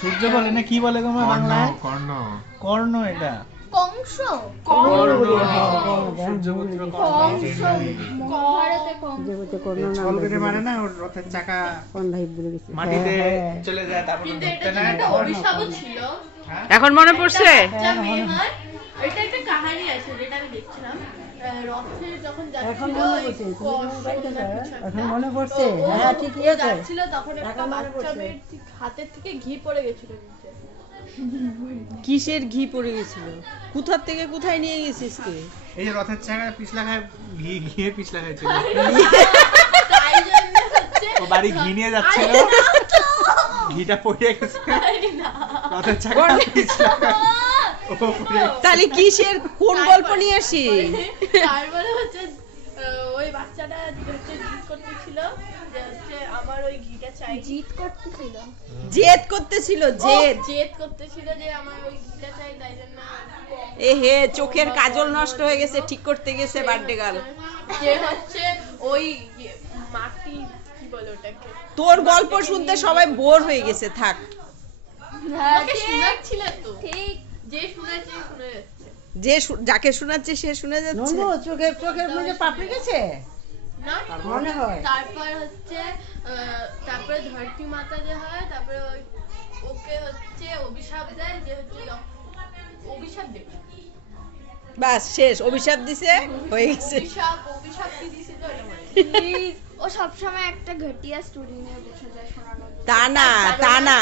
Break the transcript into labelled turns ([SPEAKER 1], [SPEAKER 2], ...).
[SPEAKER 1] সূর্য বলে না কি বলে তোমার বাংলায়?
[SPEAKER 2] কর্ণ।
[SPEAKER 1] কর্ণ এটা।
[SPEAKER 3] কংস।
[SPEAKER 4] হ্যাঁ, হ্যাঁ।
[SPEAKER 5] এখন মনে পড়ছে
[SPEAKER 3] বাচ্চা মেয়ে হয় এটা একটা কাহিনী আছে যেটা আমি দেখছিলাম। যখন
[SPEAKER 4] এখন মনে পড়ছে এখন মনে পড়ছে? হ্যাঁ ঠিকই আছে।
[SPEAKER 3] যাচ্ছিল তখন একটা বাচ্চা মেয়ের হাতের থেকে ঘি পড়ে গেছিল নিচে।
[SPEAKER 5] কিসের ঘি পড়ে গেছিল? কোথার থেকে কোথায় নিয়ে গেছিস কে?
[SPEAKER 1] এই যে রথের চাকা পিছলা খায় ঘি ঘিয়ে পিছলা খাইছিল। ও বাড়ি ঘি নিয়ে যাচ্ছিল। ঘিটা পড়ে গেছে। রথের চাকা পিছলা।
[SPEAKER 5] তাহলে কিসের কোন গল্প নিয়ে আসি?
[SPEAKER 3] তারপরে হচ্ছে ওই বাচ্চাটা হচ্ছে জিদ করতেছিল যে হচ্ছে আমার ওই ঘিটা চাই জিদ করতেছিল?
[SPEAKER 5] জেদ করতেছিল জেদ।
[SPEAKER 3] জেদ করতেছিল যে আমার ওই ঘিটা চাই তাই জন্য
[SPEAKER 5] এ হে চোখের কাজল নষ্ট হয়ে গেছে ঠিক করতে গেছে বার্থডে গার্ল।
[SPEAKER 3] যে হচ্ছে ওই ইয়ে, মাটি কি বলে ওটাকে?
[SPEAKER 5] তোর গল্প শুনতে সবাই বোর হয়ে গেছে থাক।
[SPEAKER 3] তো। ঠিক। যে
[SPEAKER 5] যাকে শোনাচ্ছে সে শুনে যাচ্ছে।
[SPEAKER 4] চোখের চোখের মধ্যে পাপড়ি গেছে? মনে হয়।
[SPEAKER 3] তারপর হচ্ছে তারপরে ধরতি মাতা যে হয় তারপরে ওকে হচ্ছে অভিশাপ দেয় যে হচ্ছে অভিশাপ দেয়
[SPEAKER 5] বাস শেষ। অভিশাপ দিছে হয়ে গেছে।
[SPEAKER 3] অভিশাপ অভিশাপ কি।
[SPEAKER 6] ও সবসময় একটা ঘটিয়া স্টোরি নিয়ে বসে যায়
[SPEAKER 5] তা না তা না।